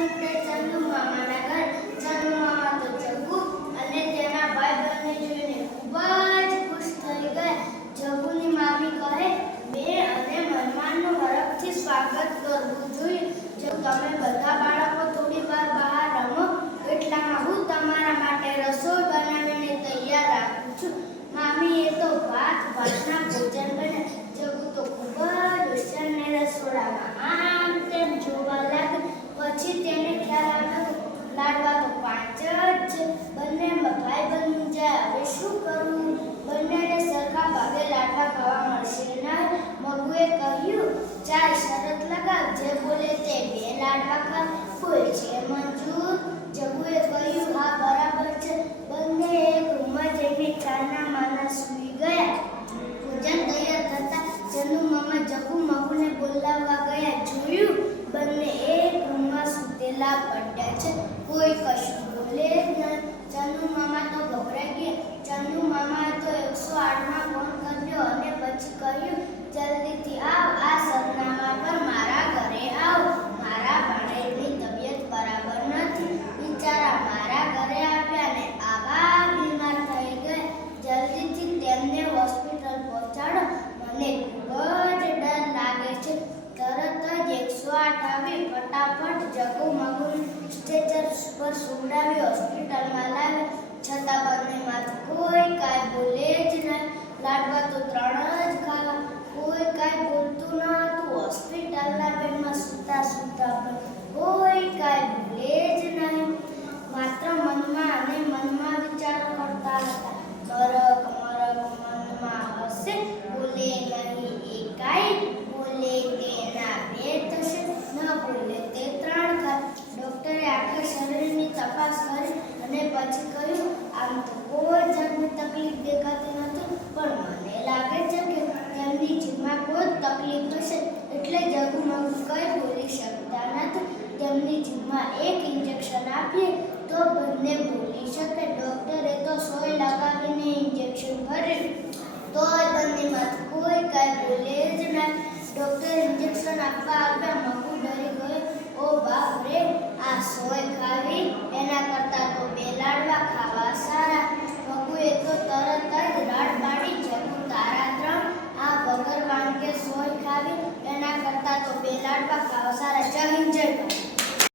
નીકળે ચંદુ મામાના ઘર. ચંદુ મામા તો જગ્ગુ અને તેના ભાઈ બંને જોઈને ખૂબ જ ખુશ થઈ ગયા. જગ્ગુની મામી કહે, મેં અને મહેમાનનું હરખથી સ્વાગત કરવું જોઈએ. જો તમે બધા બાળકો થોડી વાર બહાર રમો, એટલામાં હું તમારા માટે રસોઈ બનાવીને તૈયાર રાખું છું. મામી એ તો ભાતના ભોજન બને. જગ્ગુ તો ખૂબ જ હોશિયારને રસોડામાં આમ તેમ જોવા લાગે. પછી તેને ખ્યાલ આવ્યો, લાડવા તો 5 જ છે. બંને ભાઈબંધ મૂંઝાયા, હવે શું કરવું? બંનેને સરખા ભાગે લાડવા ખાવા મળશે નહીં. મગુએ કહ્યું, ચાલ શરત લગાવ, જે બોલે તે 2 લાડવા ખા. બોલ છે મંજૂર? જગ્ગુએ કહ્યું, હા બરાબર છે. બંને એક રૂમમાં જઈને ચાના માના સૂઈ ગયા. ભોજન તૈયાર થતા ચંદુ મામા જગ્ગુ મગુને બોલાવવા ગયા. જોયું, બંને એક રૂમમાં સૂતેલા પડ્યા છે. કોઈ કશું બોલે જ નહીં. ચંદુ મામા તો ગભરાઈ ગયા. ચંદુ મામાએ તો 108માં ફોન કર્યો અને પછી કહ્યું, જલ્દીથી આવ, આ સરનામા પર મારા ઘરે આવ. મારા ભાણેજની તબિયત બરાબર નથી. બિચારા મારા ઘરે આવ્યા ને આવા બીમાર થઈ ગયા. જલ્દીથી તેમને હોસ્પિટલ પહોંચાડો. મને ખૂબ જ ડર લાગે છે. તરત જ 108 આવી ફટાફટ જગ્ગુ મગુને સ્ટ્રેચર પર સુવડાવી હોસ્પિટલમાં લાવ્યા. છતાં બંનેમાંથી કોઈ કાંઈ બોલે જ નહીં. લાડવા તો 3 જ ખાવા. કોઈ કાંઈ બોલતું ન હતું. હોસ્પિટલના બેડમાં સૂતા સૂતા પણ કોઈ કાંઈ બોલે જ નહીં. માત્ર મનમાં અને મનમાં વિચારો કરતા હતા. મરક મરક મનમાં હશે, બોલે નહીં એ કાંઈ. બોલે તેના 2 થશે, ન બોલે તે 3 થાય. ડોક્ટરે આખા શરીરની તપાસ કરી અને પછી કહ્યું, આમ તો કોઈ જાતની તકલીફ દેખાતી નથી, પણ મને લાગે છે કે તેમની જીભમાં કોઈ તકલીફ હશે. એટલે જગ્ગુ મગુ કંઈ બોલી શકતા નથી. તેમની જીભમાં એક ઇન્જેક્શન આપીએ તો બંને બોલી શકે. ડોક્ટરે તો સોય લગાવીને ઇન્જેક્શન ભર્યું, તોય બંનેમાંથી કોઈ કાંઈ બોલે જ નહીં. ડોક્ટરે ઇન્જેક્શન આપવા આવ્યા. મગુ ડરી ગયો. ઓ બાપ રે, આ સોય ખાવી એના કરતાં તો 2 લાડવા ખાવા સારા. મગુએ તો તરત જ રાડ પાડી, જગ્ગુ તારા 3, આ વગર વાંકે સોય ખાવી એના કરતાં તો 2 લાડવા ખાવા સારા. જય હિન્દ, જય ભારત.